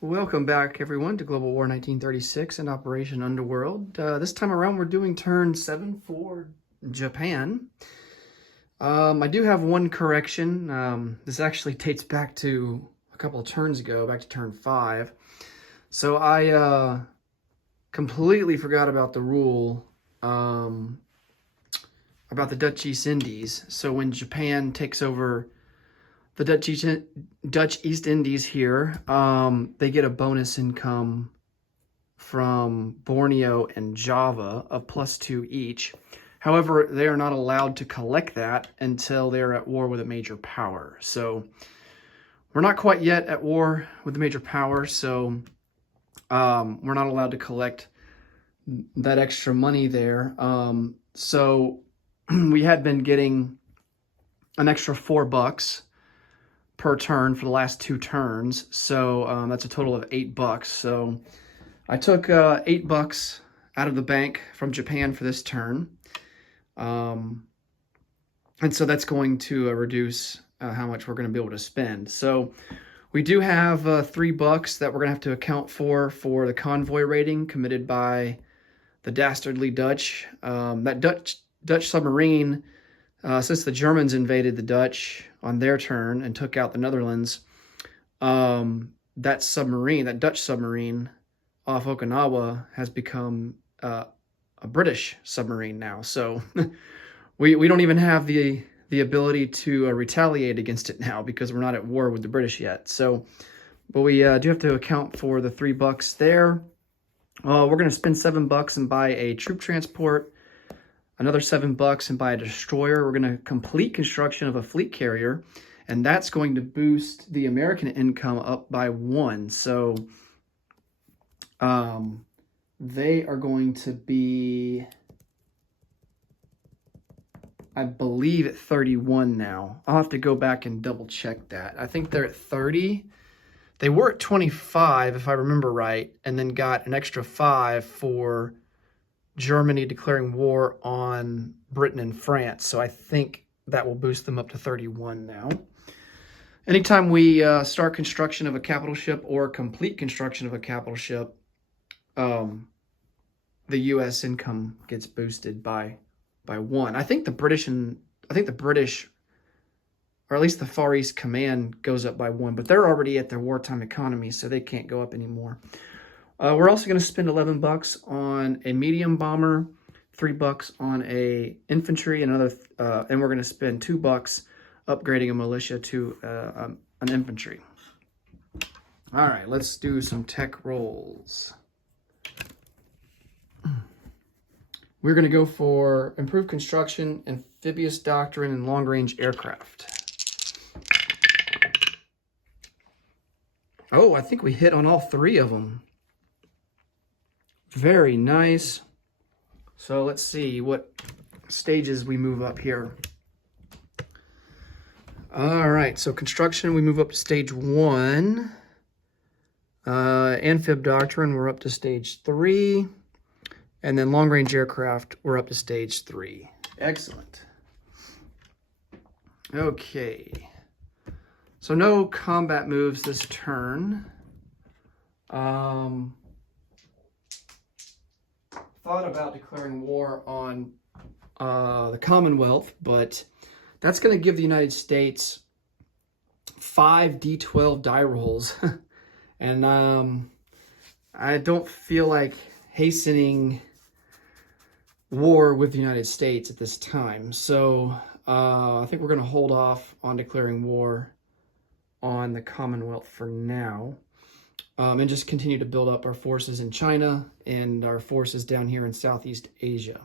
Welcome back, everyone, to Global War 1936 and Operation Underworld. This time around, we're doing turn 7 for Japan. I do have one correction. This actually dates back to a couple of turns ago, back to turn 5. So I completely forgot about the rule about the Dutch East Indies. So when Japan takes over the Dutch East Indies here, they get a bonus income from Borneo and Java of +2 each. However, they are not allowed to collect that until they're at war with a major power. So we're not quite yet at war with the major power, so we're not allowed to collect that extra money there. So we had been getting an extra $4 per turn for the last 2 turns, so that's a total of $8. So I took $8 out of the bank from Japan for this turn, and so that's going to reduce how much we're going to be able to spend. So we do have $3 that we're going to have to account for the convoy raiding committed by the dastardly Dutch. That Dutch submarine, since the Germans invaded the Dutch on their turn and took out the Netherlands, that Dutch submarine off Okinawa has become a British submarine now. So we don't even have the ability to retaliate against it now because we're not at war with the British yet. So, but we do have to account for the $3 there. We're going to spend $7 and buy a troop transport, another $7 and buy a destroyer. We're going to complete construction of a fleet carrier, and that's going to boost the American income up by 1. So they are going to be, I believe, at 31 now. I'll have to go back and double check that. I think they're at 30. They were at 25, if I remember right, and then got an extra 5 for Germany declaring war on Britain and France. So I think that will boost them up to 31 now. Anytime we start construction of a capital ship or complete construction of a capital ship, the U.S. income gets boosted by 1. I think the British, or at least the Far East Command, goes up by 1, but they're already at their wartime economy, so they can't go up anymore. We're also going to spend $11 on a medium bomber, $3 on a infantry, and we're going to spend $2 upgrading a militia to an infantry. All right, let's do some tech rolls. We're going to go for improved construction, amphibious doctrine, and long-range aircraft. Oh, I think we hit on all 3 of them. Very nice. So let's see what stages we move up here. All right, so construction, we move up to stage 1. Amphib doctrine, we're up to stage 3. And then long-range aircraft, we're up to stage 3. Excellent. Okay. So no combat moves this turn. Thought about declaring war on the Commonwealth, but that's going to give the United States 5 D12 die rolls. And I don't feel like hastening war with the United States at this time. So I think we're going to hold off on declaring war on the Commonwealth for now. And just continue to build up our forces in China and our forces down here in Southeast Asia.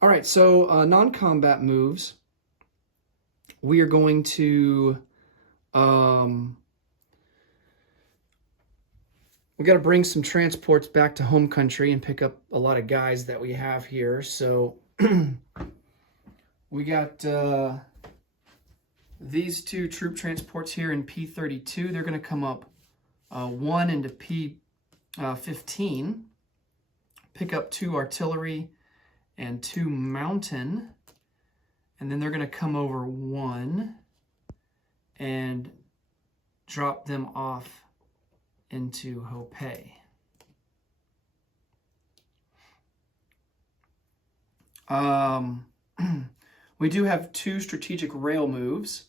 All right, so non-combat moves. We are going to, we got to bring some transports back to home country and pick up a lot of guys that we have here. So we got these 2 troop transports here in P32. They're going to come up 1 into P15, pick up 2 artillery and 2 mountain, and then they're going to come over 1 and drop them off into Hopei. We do have 2 strategic rail moves,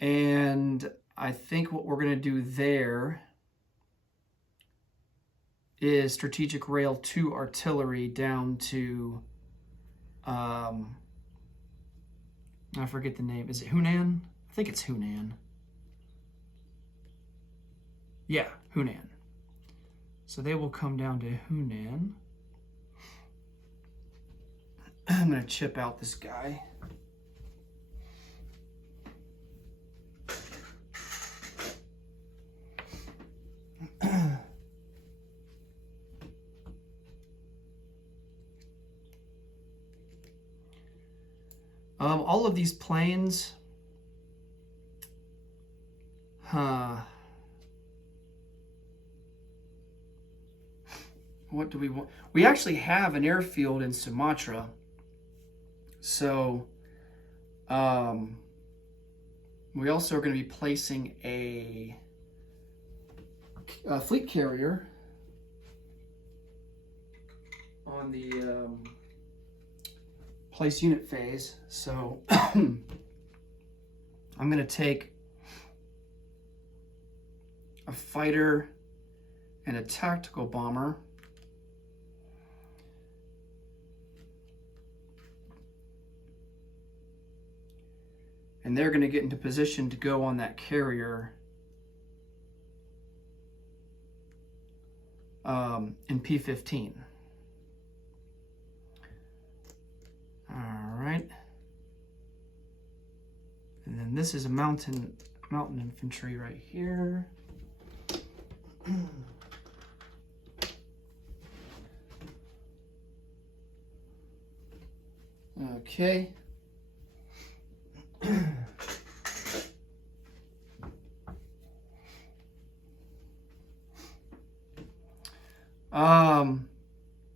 and I think what we're going to do there is strategic rail 2 artillery down to, I forget the name. Is it Hunan? I think it's Hunan. Yeah, Hunan. So they will come down to Hunan. I'm going to chip out this guy. All of these planes, what do we want? We actually have an airfield in Sumatra. So, we also are going to be placing a fleet carrier on the place unit phase. So, I'm going to take a fighter and a tactical bomber. And they're going to get into position to go on that carrier in P-15. All right. And then this is a mountain infantry right here. Okay.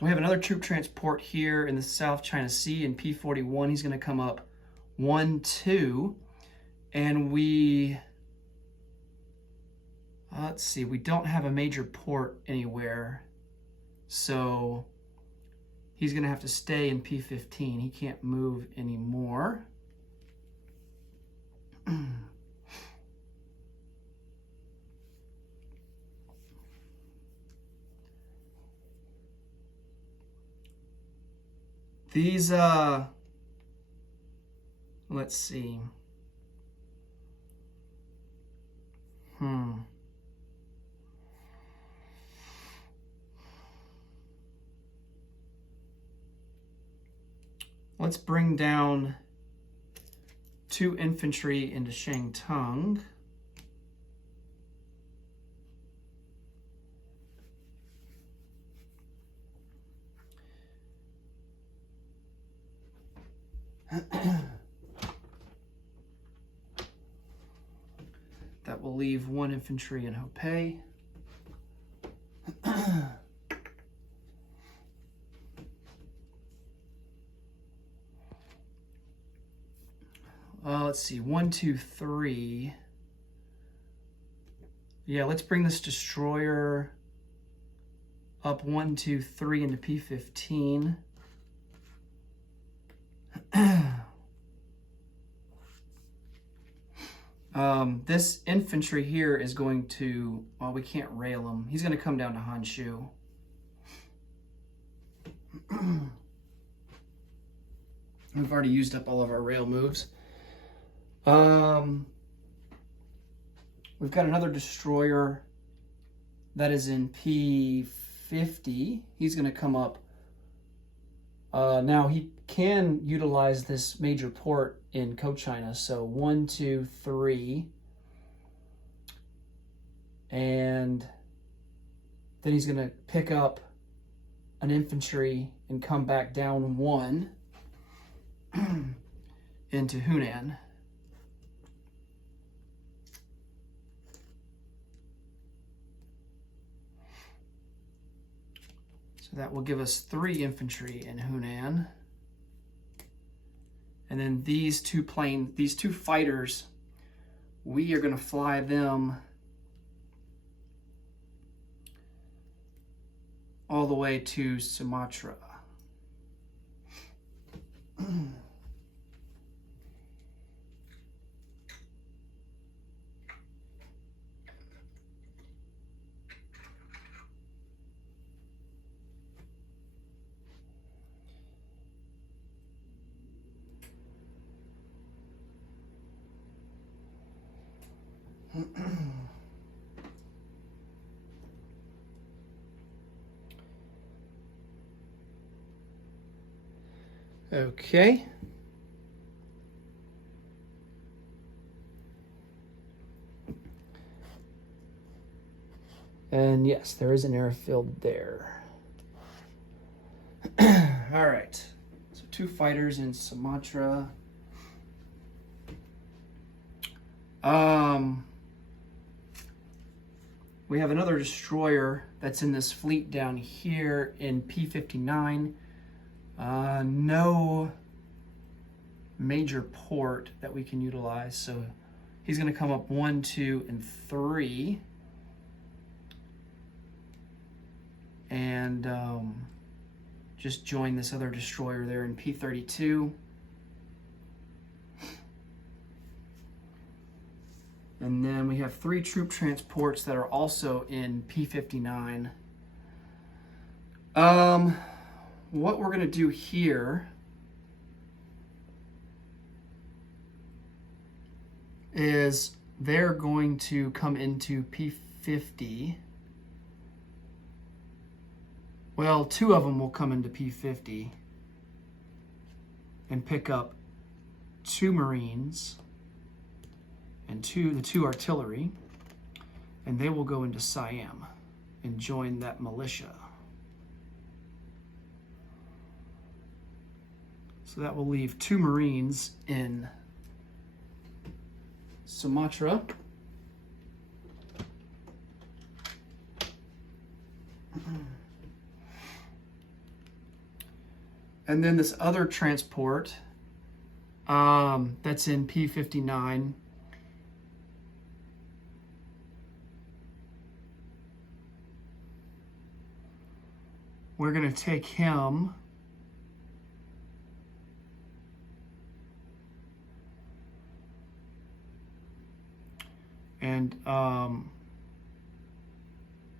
We have another troop transport here in the South China Sea in P-41. He's going to come up 1-2, and let's see, we don't have a major port anywhere, so he's going to have to stay in P-15. He can't move anymore. These, let's see. Let's bring down 2 infantry into Shangtung. That will leave 1 infantry in Hopei. Let's see, 1, 2, 3. Yeah, let's bring this destroyer up 1, 2, 3 into P-15. This infantry here is going to, well, we can't rail him. He's going to come down to Honshu. We've already used up all of our rail moves. We've got another destroyer that is in P-50. He's going to come up. Now he can utilize this major port in Cochinchina. So 1, 2, 3. And then he's going to pick up an infantry and come back down 1 into Hunan. So that will give us 3 infantry in Hunan. And then these 2 fighters, we are going to fly them all the way to Sumatra. Okay. And yes, there is an airfield there. All right. So 2 fighters in Sumatra. We have another destroyer that's in this fleet down here in P-59. No major port that we can utilize, so he's going to come up 1, 2, and 3. And just join this other destroyer there in P-32. And then we have 3 troop transports that are also in P-59. What we're going to do here is they're going to come into P-50. Well, 2 of them will come into P-50 and pick up 2 Marines and the 2 artillery, and they will go into Siam and join that militia. So that will leave 2 Marines in Sumatra. And then this other transport that's in P-59, we're going to take him and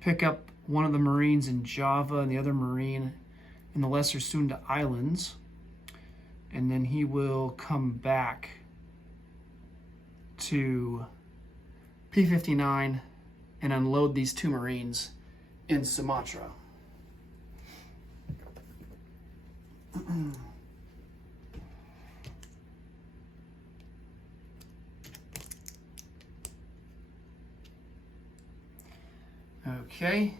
pick up one of the Marines in Java and the other Marine in the Lesser Sunda Islands, and then he will come back to P-59 and unload these 2 Marines in Sumatra. Okay.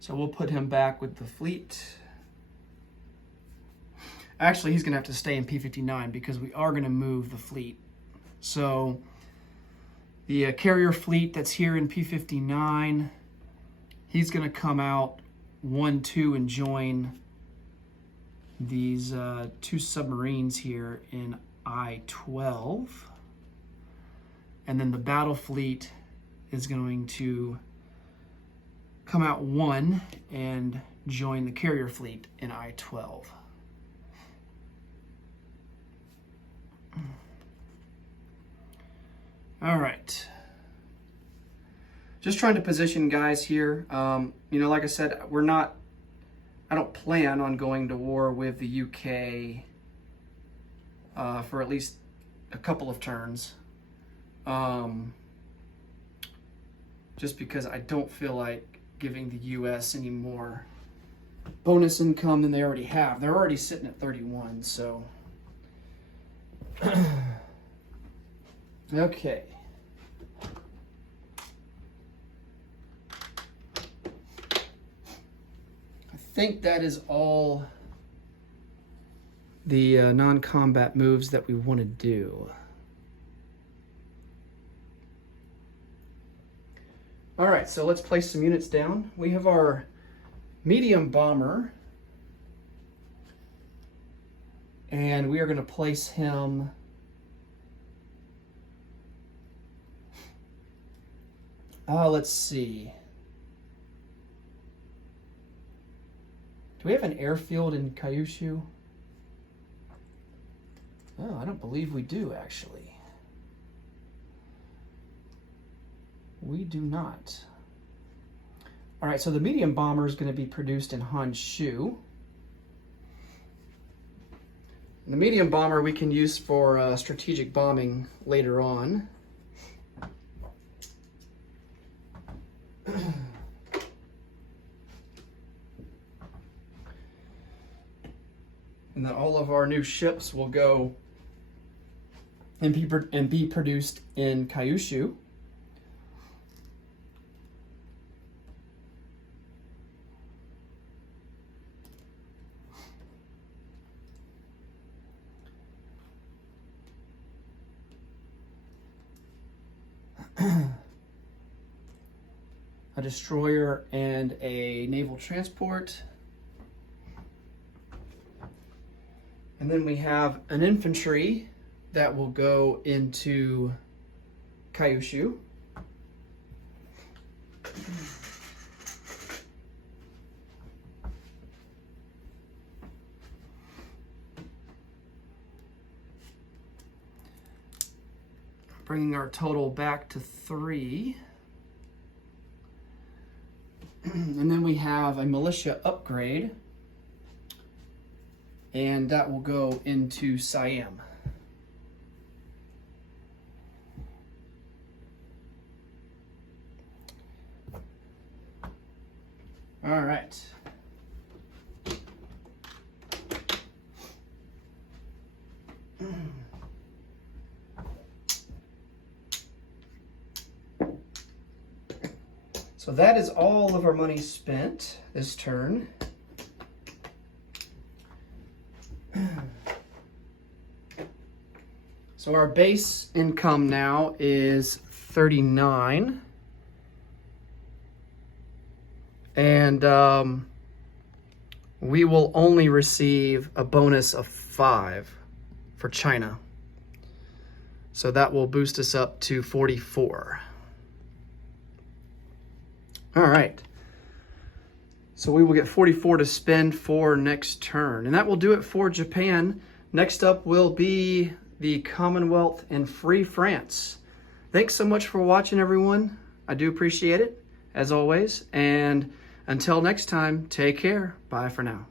So we'll put him back with the fleet. Actually, he's going to have to stay in P-59 because we are going to move the fleet. So the carrier fleet that's here in P-59, he's going to come out 1, 2 and join these 2 submarines here in I-12. And then the battle fleet is going to come out 1 and join the carrier fleet in I-12. All right. Just trying to position guys here. Like I said, I don't plan on going to war with the UK for at least a couple of turns. Just because I don't feel like giving the US any more bonus income than they already have. They're already sitting at 31, so. Okay. I think that is all the non-combat moves that we want to do. All right, so let's place some units down. We have our medium bomber, and we are going to place him let's see. Do we have an airfield in Kyushu? Oh, I don't believe we do, actually. We do not. All right, so the medium bomber is going to be produced in Honshu. The medium bomber we can use for strategic bombing later on. And then all of our new ships will go and be produced in Kyushu. A destroyer and a naval transport. And then we have an infantry that will go into Kyushu. Bringing our total back to 3. And then we have a militia upgrade, and that will go into Siam. All right. So that is all of our money spent this turn. So our base income now is 39. And we will only receive a bonus of 5 for China. So that will boost us up to 44. All right. So we will get 44 to spend for next turn. And that will do it for Japan. Next up will be the Commonwealth and Free France. Thanks so much for watching, everyone. I do appreciate it, as always. And until next time, take care. Bye for now.